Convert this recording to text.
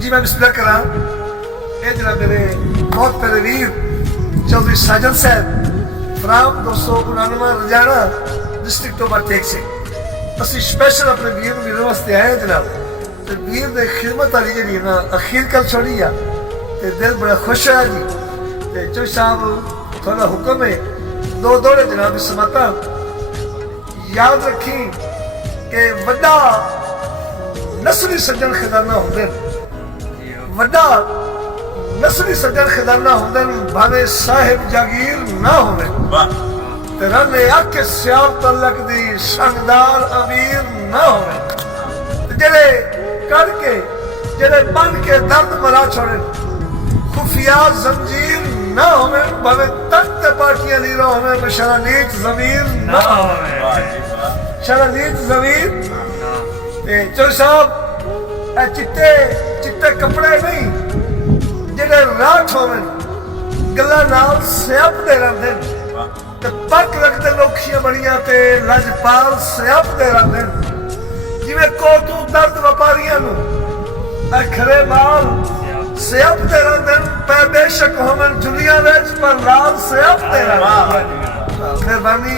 जी मैं बिस्मिल्लाह करा ये जरा मेरे बहुत प्यारे वीर चौधरी साजन साहब फ्राम 299 रजाना डिस्ट्रिक्ट ऑफ टेक से ਅਸੀਂ ਸਪੈਸ਼ਲ ਆਪਣੇ ਵੀਰ ਨੂੰ ਮਿਲਣ ਵਾਸਤੇ ਆਏ ਜਨਾਬ ਤੇ ਵੀਰ ਦੇ ਖਿਦਮਤ ਵਾਲੀ ਜਿਹੜੀ ਨਾ ਅਖੀਰ ਕੱਲ ਛੋੜੀ ਆ ਤੇ ਦਿਲ ਬੜਾ ਖੁਸ਼ ਹੋਇਆ ਜੀ ਤੇ ਚੋ ਸਾਹਿਬ ਤੁਹਾਡਾ ਹੁਕਮ ਹੈ ਦੋ ਦੋੜੇ ਜਨਾਬ ਦੀ ਸਮਾਤਾ ਯਾਦ ਰੱਖੀ ਕਿ ਵੱਡਾ ਨਸਲੀ ਸੱਜਣ ਖਜ਼ਾਨਾ ਹੁੰਦੇ ਵੱਡਾ ਨਸਲੀ ਸੱਜਣ ਖਜ਼ਾਨਾ ਹੁੰਦੇ ਭਾਵੇਂ ਸਾਹਿਬ ਜਾਗੀਰ ਨਾ ਹੋਵੇ रने आके सियाब तलक दी शनदार अमीर ना हो जेड़े करके जेड़े बन के दर्द मरा छोड़े खुफिया जंजीर ना हो भावे तख्त पार्टियां लीरा हो शरानीत जमीर ना हो शरानीत जमीर चो साहब चिट्टे चिट्टे कपड़े नहीं जेड़े राठ हो गल्लां नाल सियापदे रहंदे ते पक रखते लोखियां बड़ियां ते लजपाल सियापते रहंदे जिवें कोटू दर्द व्यापारियां नूं अखरे माल सियापते रहंदे पे बेशक होवन जुलियां विच पर लाल सियापते रहंदे मेहरबानी।